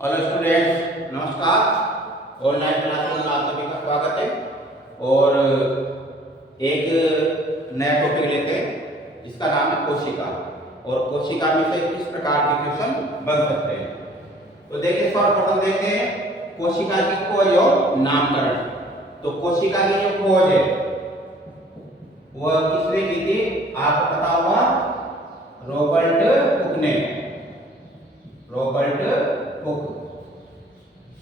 Hello students, नमस्कार। Online class में आप सभी का स्वागत है। और एक नया टॉपिक लेते हैं जिसका नाम है कोशिका। और कोशिका में से किस प्रकार के क्वेश्चन बन सकते हैं। तो देखिए, सर्वप्रथम देखते हैं कोशिका की खोज और नामकरण। तो कोशिका की जो खोज है वह किसने की थी, आपको पता होगा, रॉबर्ट हुक ने। रॉबर्ट हुक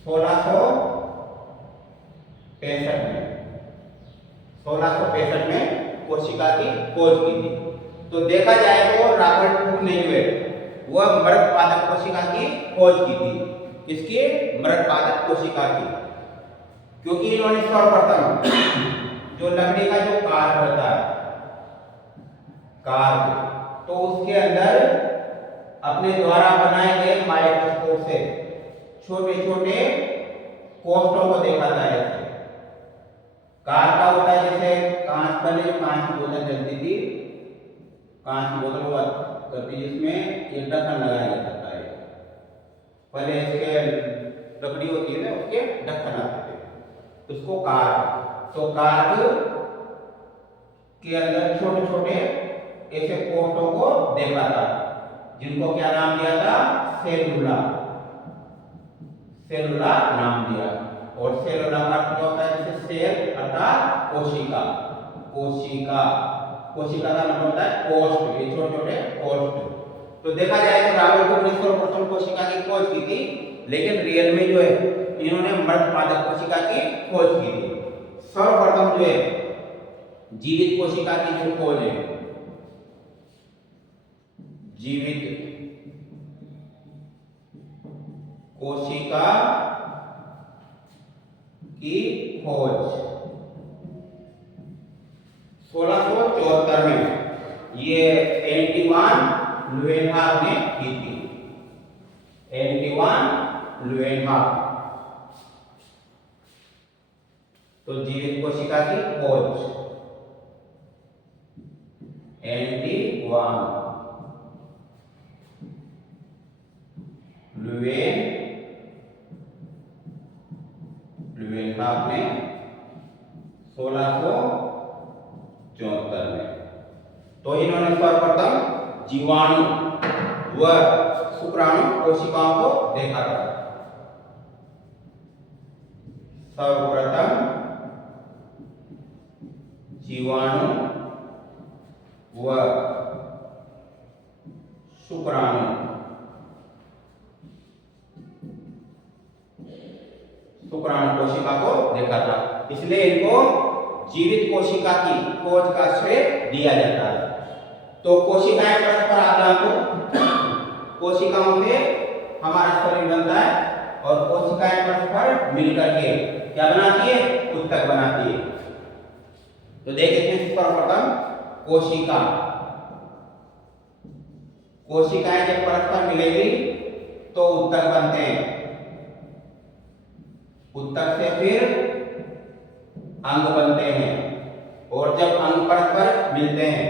1665 में कोशिका की खोज की थी। तो देखा जाए तो रॉबर्ट हुक ने जो है वह मृत पादप कोशिका की खोज की थी। किसकी? मृत पादप कोशिका की। क्योंकि इन्होंने सर्वप्रथम जो लकड़ी का जो कार्य होता है, कार्य, तो उसके अंदर अपने द्वारा बनाए गए माइक्रोस्कोप से छोटे छोटे कोष्ठों को देखा था। ऐसे कार का होता है, जैसे कांच, पहले जो कांच की बोतल चलती थी, कांच की बोतल हुआ करती, जिसमें एक ढक्कन लगाया जाता है। पहले इसके लकड़ी होती है ना, उसके ढक्कन आते थे, उसको कार। तो कार के अंदर छोटे छोटे ऐसे कोष्ठों को देखा था, जिनको क्या नाम दिया था? सेलुला। सेलुला नाम दिया। और सेलुला का अर्थ क्या होता है? जैसे सेल अर्थात कोशिका। कोशिका, कोशिका का मतलब होता है कोष्ठ, ये छोटे छोटे कोष्ठ। तो देखा जाए तो रॉबर्ट हुक ने सर्वप्रथम कोशिका की खोज की थी, लेकिन रियल में जो है इन्होंने मृत पादप कोशिका की खोज की थी। सर्वप्रथम जो है जीवित कोशिका की जो खोज है, जीवित कोशिका की खोज 1674 में ये एंटोइन लुएनहाक ने की थी। एंटोइन लुएनहाक। तो जीवित कोशिका की खोज एंटोइन लुएनहाक ने 1674 में। तो इन्होंने सर्वप्रथम जीवाणु व शुक्राणु कोशिकाओं को देखा था। सर्वप्रथम जीवाणु व शुक्राणु कोशिका को देखा था, इसलिए इनको जीवित कोशिका की खोज का श्रेय दिया जाता है। तो कोशिकाएं परस्पर आदान, कोशिकाओं से हमारा शरीर बनता है और कोशिकाएं परस्पर मिलकर के क्या बनाती है? ऊतक बनाती है। तो देखिए, सर्वप्रथम कोशिका, कोशिकाएं जब परस्पर मिलेगी तो ऊतक बनते हैं। ऊतक से फिर अंग बनते हैं, और जब अंग परस्पर मिलते हैं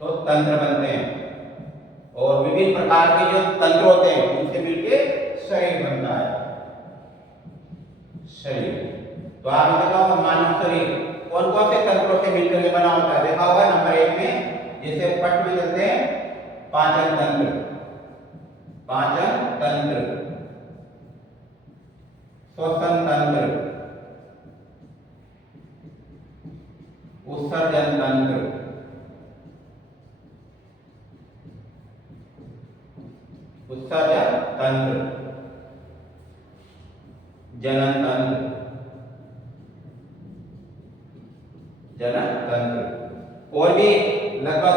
तो तंत्र बनते हैं, और विभिन्न प्रकार के जो तंत्र होते हैं उनसे मिलकर शरीर बनता है। शरीर, तो आपने देखा होगा मानव शरीर कौन कौन से तंत्रों से मिलकर के बना होता है। देखा होगा नंबर 1 में, जैसे पट में चलते हैं पाचन तंत्र, पाचन तंत्र, श्वसन तंत्र, उत्सर्जन तंत्र, उत्सर्जन तंत्र, जनन तंत्र, जनन तंत्र। और भी लगभग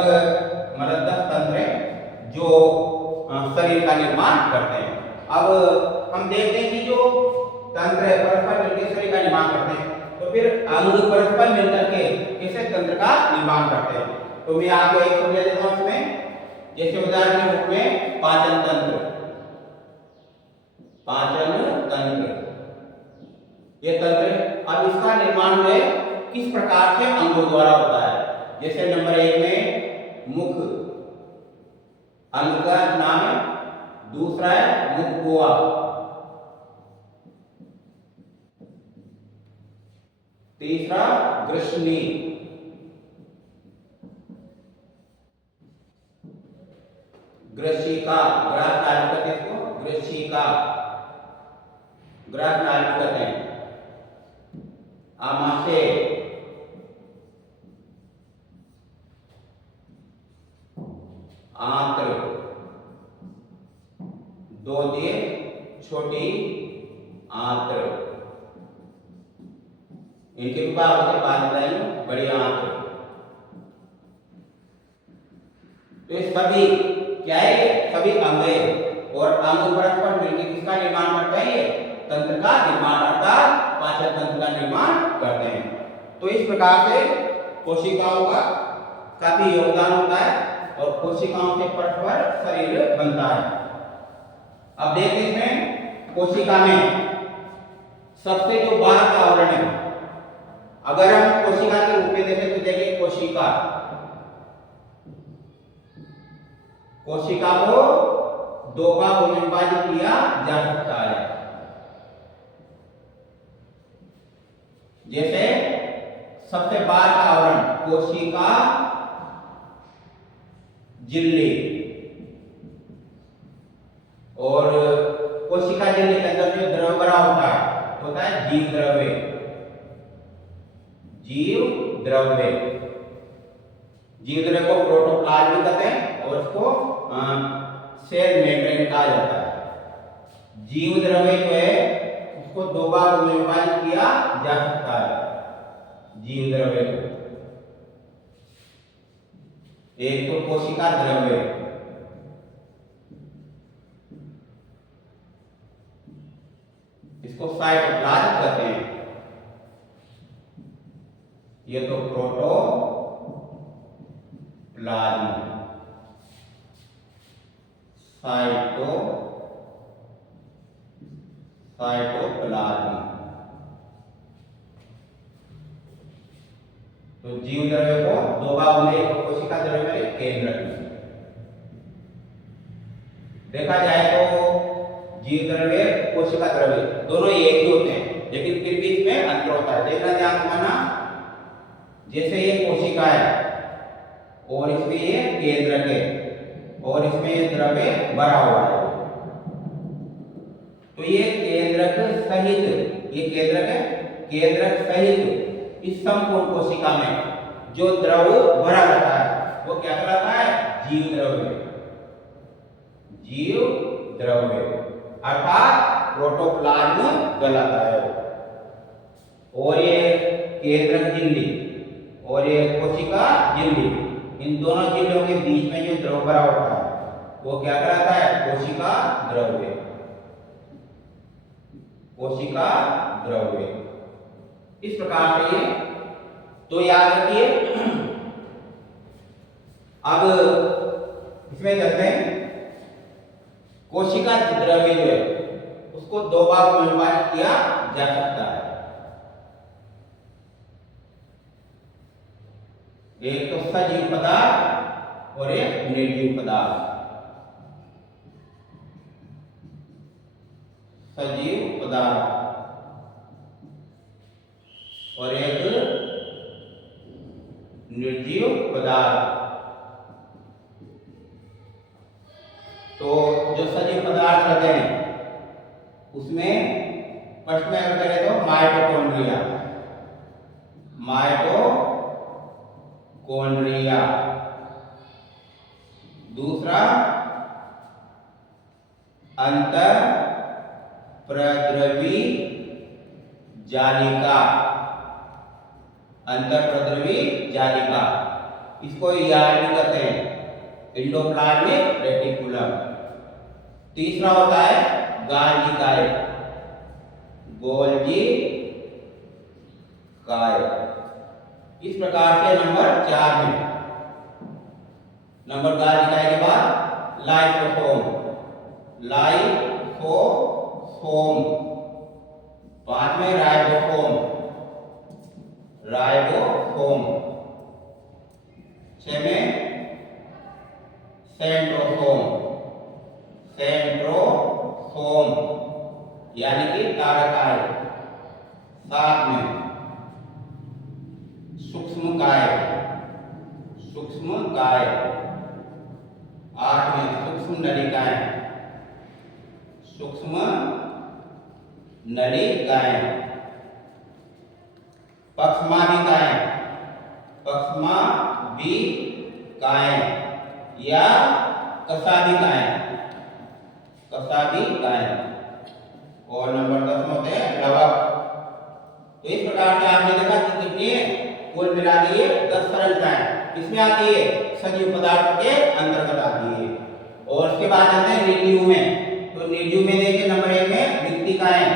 10 तंत्र हैं जो शरीर का निर्माण करते हैं। अब हम देखते हैं कि जो तंत्र है परस्पर मिलकर शरीर का निर्माण करते हैं, तो फिर अंग परस्पर मिलकर के कैसे तंत्र का निर्माण करते हैं। तो मैं आपको एक समझा देता हूं इसमें। जैसे उदाहरण के रूप में पाचन तंत्र, पाचन तंत्र, ये तंत्र, अब इसका निर्माण है किस प्रकार से अंगों द्वारा होता है। जैसे नंबर 1 में मुख अंग का नाम है, दूसरा है मुख कुआ, तीसरा ग्रसनी, ग्रसिका, ग्रास नाल कहते हैं इसको, ग्रसिका, ग्रास नाल कहते हैं। आमाशय, आंत्र, दो दिए छोटी आंत्र, इनके विभाग होते बाध्यदायी बड़ी आंत्र। तो ये सभी क्या है, सभी अंग है और अंग परस्पर मिलकर किसका निर्माण करते हैं, ये तंत्र का निर्माण अर्थात पाचन तंत्र का निर्माण करते हैं। तो इस प्रकार से कोशिकाओं का काफी योगदान होता है और कोशिकाओं से परस्पर शरीर बनता है। अब देखते हैं इसमें कोशिका में सबसे जो बाहर का आवरण है, अगर हम कोशिका के रूप में देखें तो देखिए कोशिका, कोशिका को दो भागों में विभाजित किया जा सकता है। जैसे सबसे बाहर का आवरण कोशिका झिल्ली, और कोशिका झिल्ली के अंदर जो द्रव्य भरा होता है जीव द्रव्य, जीव द्रव्य, जीव द्रव्य को प्रोटोप्लाज्म भी कहते हैं और उसको सेल मेम्ब्रेन कहा जाता है। जीव द्रव्य जो है उसको दो भागों में विभाजित किया जा सकता है। जीव द्रव्य को एक तो कोशिका द्रव्य, इसको साइटोप्लाज्म कहते हैं, ये तो प्रोटोप्लाज्म, साइटोप्लाज्म। तो जीव द्रव्य को दो भागों में, एक कोशिका द्रव्य में, एक केंद्रक में। देखा जाए तो जीव द्रव्य, कोशिका द्रव्य दोनों एक ही होते हैं, लेकिन फिर भी इसमें अंतर होता है। देखना ध्यान रखना, जैसे ये कोशिका है और इसमें ये केंद्रक है और इसमें ये द्रव्य भरा हुआ है, तो ये केंद्रक सहित, ये केंद्रक है, केंद्रक सहित इस संपूर्ण कोशिका में जो द्रव्य भरा रहता है वो क्या कहलाता है, जीव द्रव्य, जीव द्रव्य अर्थात प्रोटोप्लाज्म कहलाता है। और ये केंद्रक झिल्ली और ये कोशिका झिल्ली, इन दोनों झिल्लियों के बीच में जो द्रव्य भरा होता है वो क्या कहलाता है, कोशिका द्रव्य, कोशिका द्रव्य। इस प्रकार से ये तो याद रखिए। अब इसमें चलते हैं, कोशिका द्रव्य जो है उसको दो भागों में विभाजित किया जा सकता है। एक तो सजीव पदार्थ और एक निर्जीव पदार्थ। सजीव पदार्थ और एक निर्जीव पदार्थ। तो जो सजीव पदार्थ रहते हैं उसमें फर्स्ट में अगर करें तो माइटोकॉन्ड्रिया, माइटोकॉन्ड्रिया, दूसरा अंतर प्रद्रवी जालिका, अंतर प्रद्रवी जालिका, इसको ईआरडी कहते हैं, एंडोप्लाज्मिक रेटिकुलम। तीसरा होता है गोल्गी काय, गोल्गी काय। इस प्रकार से नंबर 4 में, नंबर गोल्गी काय के बाद लाइसोसोम, लाइसोसोम, 5 में राइबोसोम, राइबोसोम, 6 में सेंट्रोसोम, सेंट्रोसोम यानी कि तारकाय, 7 में काय, सूक्ष्म काय। 8वें सूक्ष्म नलिकाएं, सूक्ष्म नलिकाएं। पक्ष्माविकाएं, पक्ष्माविकाएं या कशाविकाएं, कशाविकाएं। और नंबर 10 में होते हैं लवक। तो इस प्रकार से आपने देखा कि कितनी कुल मिला के 10 संरचनाएं इसमें आती है, सजीव पदार्थ के अंतर्गत आती है। और उसके बाद आते हैं निर्जीव में। तो निर्जीव में देखिए नंबर 1 में मृत्तिकाएं,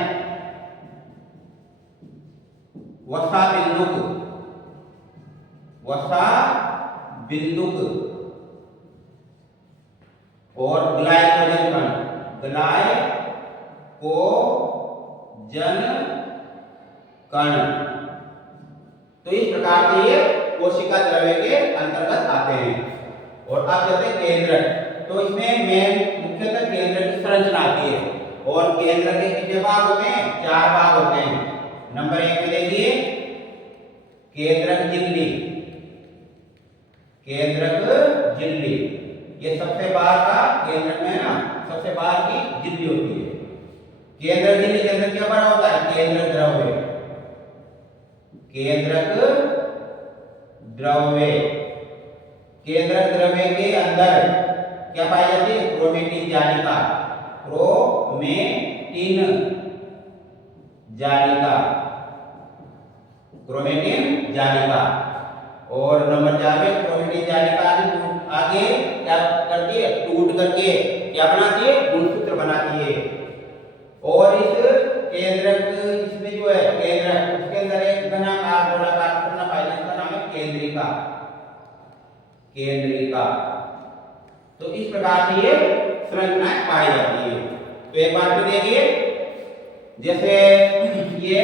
वसा बिंदुक, वसा बिंदुक और ग्लाइकोजन कण, ग्लाइकोजन कण। तो इस प्रकार से ये कोशिका द्रव्य के अंतर्गत आते हैं। और अब चलते हैं केंद्रक। तो इसमें मेन मुख्यतः केंद्रक की संरचना आती है। और केंद्रक के कितने भाग होते हैं? 4 भाग होते हैं। नंबर 1 में देखिए केंद्रक झिल्ली, केंद्रक झिल्ली ये सबसे बाहर का केंद्रक में है ना, सबसे बाहर की झिल्ली होती है। केंद्रक झिल्ली के अंदर क्या भरा होता है? केंद्रक द्रव्य, केंद्रक द्रव्य। केंद्रक द्रव्य के अंदर क्या पाई जाती है? क्रोमेटिन जालिका, क्रोमेटिन जालिका, क्रोमेटिन जालिका। और नंबर 4 में क्रोमेटिन जालिका आगे क्या करती है? टूट करके क्या बनाती है? गुणसूत्र बनाती है। और इस केंद्रक इसमें जो है केंद्रक, उसके अंदर एक घनाकार गोलाकार रचना पाई जाती है, इसका नाम है केंद्रिका, केंद्रिका। तो इस प्रकार से ये संरचनाएं पाई जाती है। तो एक बार फिर देखिए, जैसे ये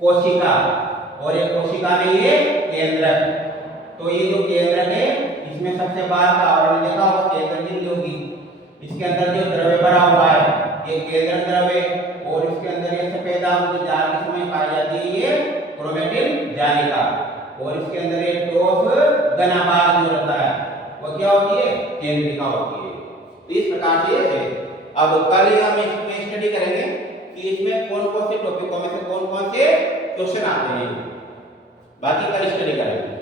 कोशिका और ये कोशिका में ये केंद्रक। तो ये जो केंद्रक है इसमें सबसे बाहर का आवरण देखा होगा केंद्रक झिल्ली होगी। इसके अंदर जो द्रव्य भरा हुआ है ये केंद्रक द्रव्य। और इसके अंदर ये सफेद आंख जो जाल के समय पाई जाती है ये क्रोमेटिन जालिका। और इसके अंदर एक ठोस घना भाग जो रहता है वो क्या होती है? केंद्रिका होती है। तो इस प्रकार से है। अब कल हम इसमें स्टडी करेंगे कि इसमें कौन कौन से टॉपिकों में से कौन कौन से क्वेश्चन आते हैं। बाकी कल स्टडी करेंगे।